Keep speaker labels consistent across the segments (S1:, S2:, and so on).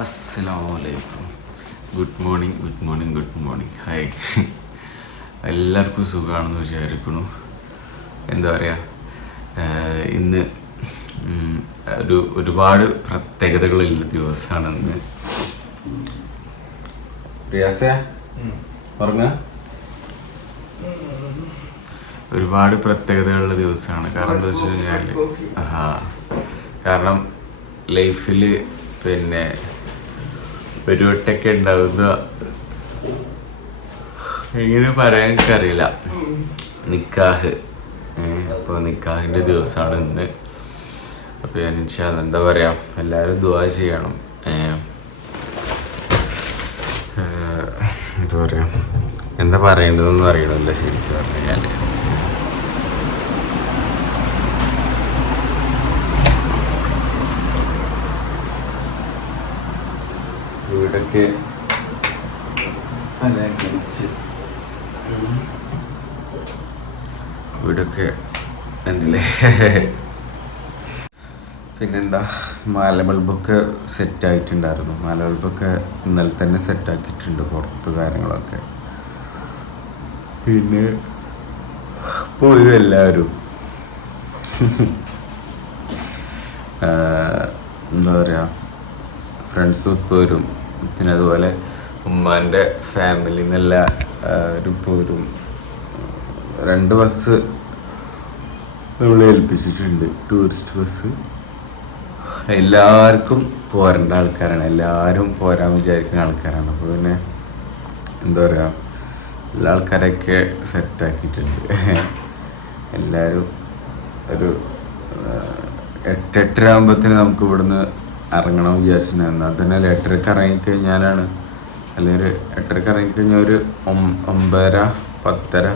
S1: അസ്സലാമലൈക്കും good morning good morning good morning hi എല്ലാവർക്കും സുഖമാണെന്ന് വിചാരിക്കുന്നു. എന്താ പറയുക ഇന്ന് ഒരു ഒരുപാട് പ്രത്യേകതകളുള്ള ദിവസമാണെന്ന്. റിയാസേ? പറഞ്ഞ. ഒരുപാട് പ്രത്യേകതകളുള്ള ദിവസമാണ്. കാരണം എന്താ വെച്ച് കഴിഞ്ഞാൽ ആ കാരണം ലൈഫിൽ പിന്നെ ഒരു വട്ടൊക്കെ ഉണ്ടാവുന്ന എങ്ങനെ പറയാൻ എനിക്കറിയില്ല. നിക്കാഹ്. അപ്പോൾ നിക്കാഹിന്റെ ദിവസമാണ് ഇന്ന്. അപ്പോൾ ഞാൻ എന്താ പറയുക എല്ലാവരും ദുവാ ചെയ്യണം. എന്താ പറയുക എന്താ പറയേണ്ടതെന്ന് അറിയണമല്ലോ ശരിക്കും പറഞ്ഞു കഴിഞ്ഞാൽ വീടൊക്കെ അലങ്കരിച്ച്. വീടൊക്കെ ഉണ്ടല്ലേ? പിന്നെന്താ? മാല ബൾബൊക്കെ സെറ്റ് ആയിട്ടുണ്ടായിരുന്നു മാല ബൾബൊക്കെ ഇന്നലെ തന്നെ സെറ്റ് ആക്കിയിട്ടുണ്ട് പുറത്ത് കാര്യങ്ങളൊക്കെ. പിന്നെ പോരും എല്ലാവരും. എന്താ പറയുക ഫ്രണ്ട്സ് ഒത്തുവരും പിന്നെ അതുപോലെ ഉമ്മാന്റെ ഫാമിലി നല്ല ഒരു പോരും രണ്ട് ബസ് നമ്മളെ ഏൽപ്പിച്ചിട്ടുണ്ട്. ടൂറിസ്റ്റ് ബസ് എല്ലാവർക്കും പോരേണ്ട ആൾക്കാരാണ്. എല്ലാവരും പോരാൻ വിചാരിക്കുന്ന ആൾക്കാരാണ്. അപ്പോൾ പിന്നെ എന്താ പറയുക എല്ലാ ആൾക്കാരൊക്കെ സെറ്റാക്കിയിട്ടുണ്ട് എല്ലാവരും ഒരു എട്ടെട്ടര ആകുമ്പോഴത്തേന് നമുക്ക് ഇവിടുന്ന് ഇറങ്ങണം വിചാരിച്ചിട്ടുണ്ടായിരുന്നു അതന്നെ എട്ടരക്ക് ഇറങ്ങിക്കഴിഞ്ഞാലാണ്. അല്ലെങ്കിൽ ഒരു എട്ടരക്ക് ഇറങ്ങിക്കഴിഞ്ഞാൽ ഒരു ഒമ്പതര പത്തര.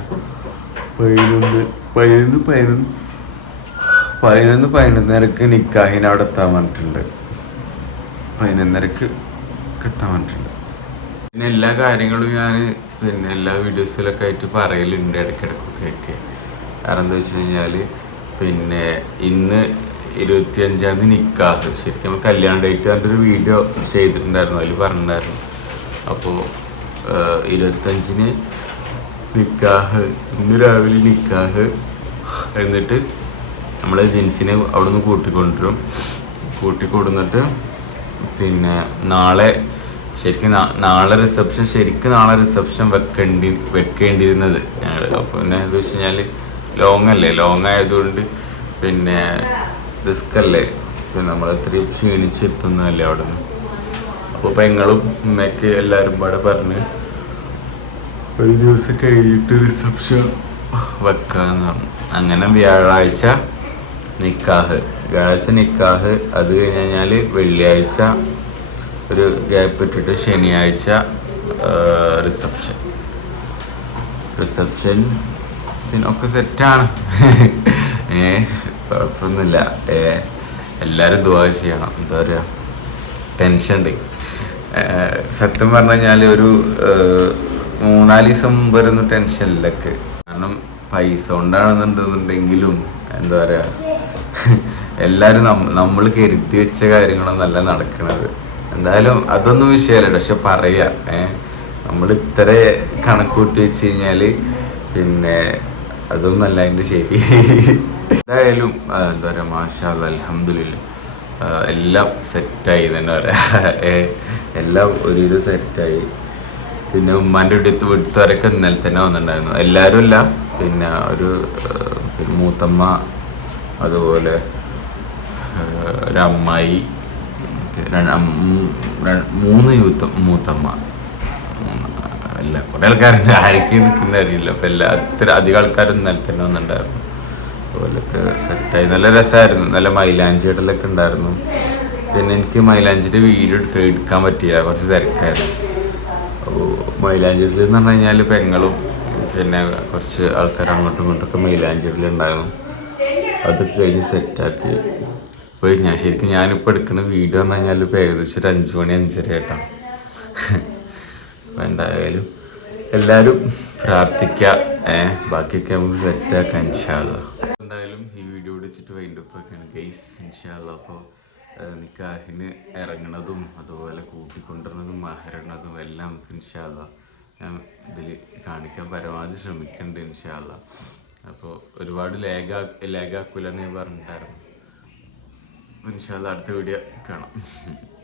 S1: പതിനൊന്ന് പതിനൊന്ന് പതിനൊന്ന് പതിനൊന്ന് പതിനൊന്നരക്ക് നിക്കാഹിന് അവിടെ എത്താൻ പറഞ്ഞിട്ടുണ്ട്. പതിനൊന്നരക്ക് എത്താൻ പറഞ്ഞിട്ടുണ്ട്. പിന്നെ എല്ലാ കാര്യങ്ങളും ഞാൻ പിന്നെ എല്ലാ വീഡിയോസിലൊക്കെ ആയിട്ട് പറയലുണ്ട് ഇടയ്ക്കിടയ്ക്കൊക്കെ. കാരണം എന്താ വെച്ച് കഴിഞ്ഞാൽ പിന്നെ ഇന്ന് ഇരുപത്തിയഞ്ചാം തീയതി നിക്കാഹ് ശരിക്കും നമ്മൾ കല്യാണ ഡേറ്റ് ഒരു വീഡിയോ ചെയ്തിട്ടുണ്ടായിരുന്നു. അതിൽ പറഞ്ഞിട്ടുണ്ടായിരുന്നു. അപ്പോൾ ഇരുപത്തഞ്ചിന് നിക്കാഹ് ഇന്ന് രാവിലെ നിക്കാഹ് എന്നിട്ട് നമ്മൾ ജെൻസിനെ അവിടെ നിന്ന് കൂട്ടിക്കൊണ്ടുവരും. കൂട്ടിക്കൊടുന്നിട്ട് പിന്നെ നാളെ ശരിക്കും നാളെ റിസപ്ഷൻ ശരിക്കും നാളെ റിസപ്ഷൻ വെക്കേണ്ടി വെക്കേണ്ടിയിരുന്നത് ഞങ്ങൾ അപ്പോൾ പിന്നെ എന്താ വെച്ച് കഴിഞ്ഞാൽ ലോങ് അല്ലേ? ലോങ് ആയതുകൊണ്ട് പിന്നെ റിസ്ക് അല്ലേ പിന്നെ നമ്മൾ ഇത്രയും ക്ഷീണിച്ചെത്തുന്നതല്ലേ അവിടെ നിന്ന് അപ്പോൾ പെങ്ങളും ഉമ്മയ്ക്ക് എല്ലാവരും പാടെ പറഞ്ഞ് ഒരു ദിവസം കഴിഞ്ഞിട്ട് റിസപ്ഷൻ വെക്കാന്ന് പറഞ്ഞു. അങ്ങനെ വ്യാഴാഴ്ച നിക്കാഹ്. വ്യാഴാഴ്ച നിക്കാഹ് അത് കഴിഞ്ഞ് കഴിഞ്ഞാൽ വെള്ളിയാഴ്ച ഒരു ഗ്യാപ്പ് ഇട്ടിട്ട് ശനിയാഴ്ച റിസപ്ഷൻ. റിസപ്ഷൻ ഒക്കെ സെറ്റാണ്. ഏ കുഴപ്പമൊന്നുമില്ല. എല്ലാവരും ദുവാ ചെയ്യണം. എന്താ പറയുക ടെൻഷൻ ഉണ്ട് സത്യം പറഞ്ഞു കഴിഞ്ഞാൽ ഒരു മൂന്നാൽ ദിവസം വരുന്ന ടെൻഷൻ ഇല്ലക്ക് കാരണം പൈസ കൊണ്ടാണെന്നുണ്ടെന്നുണ്ടെങ്കിലും എന്താ പറയുക എല്ലാവരും നമ്മൾ കരുതി വെച്ച കാര്യങ്ങളൊന്നല്ല നടക്കുന്നത് എന്തായാലും അതൊന്നും വിഷയമല്ല പക്ഷെ പറയാ ഏഹ് നമ്മൾ ഇത്ര കണക്കൂട്ടി വെച്ച് കഴിഞ്ഞാൽ പിന്നെ അതൊന്നല്ല അതിന്റെ ശരി. എന്തായാലും എന്താ പറയുക മാഷാ അലഹമില്ല എല്ലാം സെറ്റായി തന്നെ പറയാം. എല്ലാം ഒരു ഇത് സെറ്റായി. പിന്നെ ഉമ്മാന്റെ അടുത്ത് വീട്ടുകാരൊക്കെ ഇന്നലെ തന്നെ വന്നിട്ടുണ്ടായിരുന്നു. എല്ലാവരും അല്ല പിന്നെ ഒരു മൂത്തമ്മ അതുപോലെ ഒരു അമ്മായി മൂന്ന് യൂത്ത് മൂത്തമ്മ അല്ല കുറേ ആൾക്കാരുണ്ട്. ആരൊക്കെ നിൽക്കുന്ന അറിയില്ല അപ്പം എല്ലാ അത്ര അധികം ആൾക്കാരും ഇന്നലെ തന്നെ വന്നിട്ടുണ്ടായിരുന്നു. അതുപോലൊക്കെ സെറ്റായി നല്ല രസമായിരുന്നു നല്ല മൈലാഞ്ചി ഇടലൊക്കെ ഉണ്ടായിരുന്നു. പിന്നെ എനിക്ക് മൈലാഞ്ചിന്റെ വീഡിയോ എടുക്കാൻ എടുക്കാൻ പറ്റിയില്ല. കുറച്ച് തിരക്കായിരുന്നു. അപ്പോൾ മൈലാഞ്ചിടൽ എന്ന് പറഞ്ഞു കഴിഞ്ഞാൽ പെങ്ങളും പിന്നെ കുറച്ച് ആൾക്കാർ അങ്ങോട്ടും ഇങ്ങോട്ടൊക്കെ മൈലാഞ്ചി ഇടലുണ്ടായിരുന്നു അത് കഴിഞ്ഞ് സെറ്റാക്കി അപ്പോൾ ഞാൻ ശരിക്കും ഞാനിപ്പോൾ എടുക്കുന്ന വീഡിയോ എന്ന് പറഞ്ഞാൽ ഇപ്പോൾ ഏകദേശം ഒരു അഞ്ച് മണി അഞ്ചര ആയിട്ടാണ്. എന്തായാലും എല്ലാവരും പ്രാർത്ഥിക്കുക ഏഹ് ബാക്കിയൊക്കെ നമുക്ക് സെറ്റാക്കാൻ ഇൻഷാല്ല ഒക്കെയാണ് ഗെയ്സ് ഇൻഷാല്ല അപ്പോൾ നിക്കാഹിന് ഇറങ്ങണതും അതുപോലെ കൂട്ടിക്കൊണ്ടിരുന്നതും മഹരണതും എല്ലാം നമുക്ക് ഇൻഷാല്ല ഞാൻ ഇതിൽ കാണിക്കാൻ പരമാവധി ശ്രമിക്കുന്നുണ്ട് ഇൻഷാല്ല അപ്പോൾ ഒരുപാട് ലേഖാ ലേഗാക്കൂലെന്ന് ഞാൻ പറഞ്ഞിട്ടുണ്ടായിരുന്നു. ഇൻഷാല്ല അടുത്ത വീഡിയോ കാണാം.